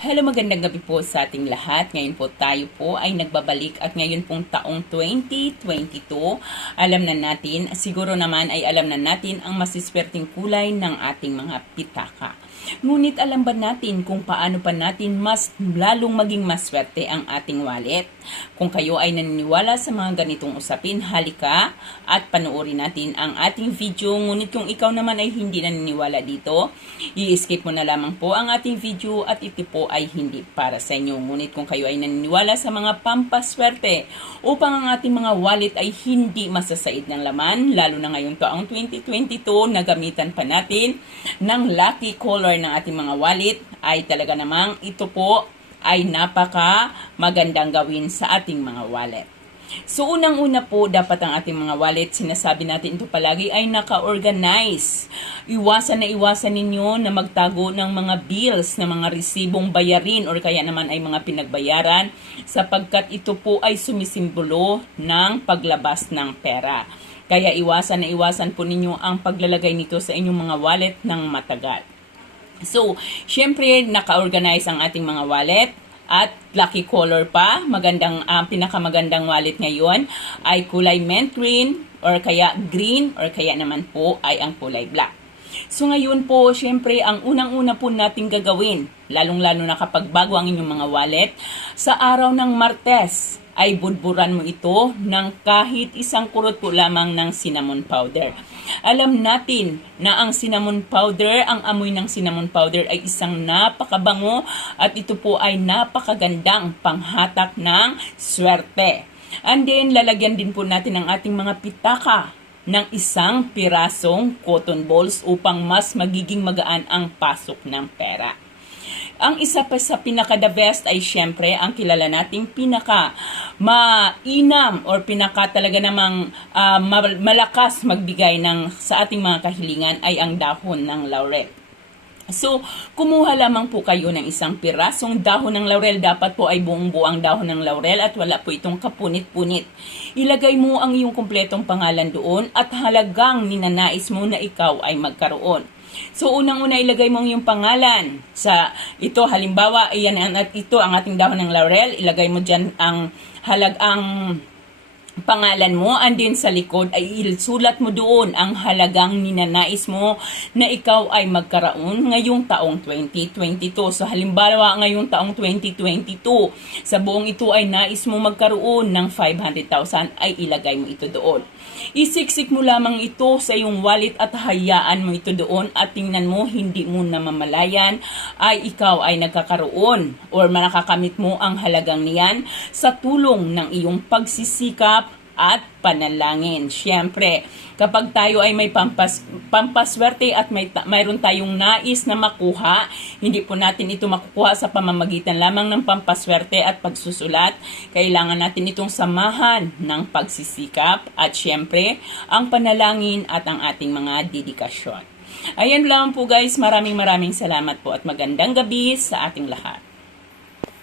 Hello, magandang gabi po sa ating lahat. Ngayon po tayo po ay nagbabalik at ngayon pong taong 2022, alam na natin, siguro naman ay alam na natin ang masiswerteng kulay ng ating mga pitaka. Ngunit alam ba natin kung paano pa natin mas lalong maging maswerte ang ating wallet? Kung kayo ay naniniwala sa mga ganitong usapin, halika at panoorin natin ang ating video. Ngunit kung ikaw naman ay hindi naniniwala dito, i-skip mo na lamang po ang ating video at ito po ay hindi para sa inyo. Ngunit kung kayo ay naniniwala sa mga pampaswerte upang ang ating mga wallet ay hindi masasaid ng laman, lalo na ngayong taong 2022 na gamitan pa natin ng lucky color ng ating mga wallet ay talaga namang ito po ay napaka magandang gawin sa ating mga wallet. So unang-una po, dapat ang ating mga wallet, sinasabi natin ito palagi, ay naka-organize. Iwasan na iwasan ninyo na magtago ng mga bills, na mga resibong bayarin or kaya naman ay mga pinagbayaran sapagkat ito po ay sumisimbolo ng paglabas ng pera. Kaya iwasan na iwasan po ninyo ang paglalagay nito sa inyong mga wallet ng matagal. So, syempre, naka-organize ang ating mga wallet at lucky color pa. Magandang, ang pinakamagandang wallet ngayon ay kulay mint green or kaya green or kaya naman po ay ang kulay black. So ngayon po, syempre, ang unang-una po natin gagawin, lalong-lalo na kapag bago ang inyong mga wallet, sa araw ng Martes, ay budburan mo ito ng kahit isang kurot po lamang ng cinnamon powder. Alam natin na ang cinnamon powder, ang amoy ng cinnamon powder ay isang napakabango at ito po ay napakagandang panghatak ng swerte. And then, lalagyan din po natin ang ating mga pitaka ng isang pirasong cotton balls upang mas magiging magaan ang pasok ng pera. Ang isa pa sa pinaka the best ay syempre ang kilala nating pinaka mainam or pinaka talaga namang mal- malakas magbigay ng sa ating mga kahilingan ay ang dahon ng laurel. So, kumuha lamang po kayo ng isang pirasong dahon ng laurel. Dapat po ay buong buo ang dahon ng laurel at wala po itong kapunit-punit. Ilagay mo ang iyong kumpletong pangalan doon at halagang ninanais mo na ikaw ay magkaroon. So, unang-una ilagay mo ang iyong pangalan sa ito. Halimbawa, iyan at ito ang ating dahon ng laurel. Ilagay mo dyan ang halag ang pangalan mo and din sa likod ay isulat mo doon ang halagang ninanais mo na ikaw ay magkaroon ngayong taong 2022. So halimbawa ngayong taong 2022, sa buong ito ay nais mo magkaroon ng 500,000 ay ilagay mo ito doon. Isiksik mo lamang ito sa iyong wallet at hayaan mo ito doon at tingnan mo hindi mo namamalayan ay ikaw ay nagkakaroon or nakakamit mo ang halagang niyan sa tulong ng iyong pagsisikap at panalangin. Siyempre, kapag tayo ay may pampas, pampaswerte at may, mayroon tayong nais na makuha, hindi po natin ito makukuha sa pamamagitan lamang ng pampaswerte at pagsusulat. Kailangan natin itong samahan ng pagsisikap at siyempre, ang panalangin at ang ating mga dedikasyon. Ayan lang po guys, maraming maraming salamat po at magandang gabi sa ating lahat.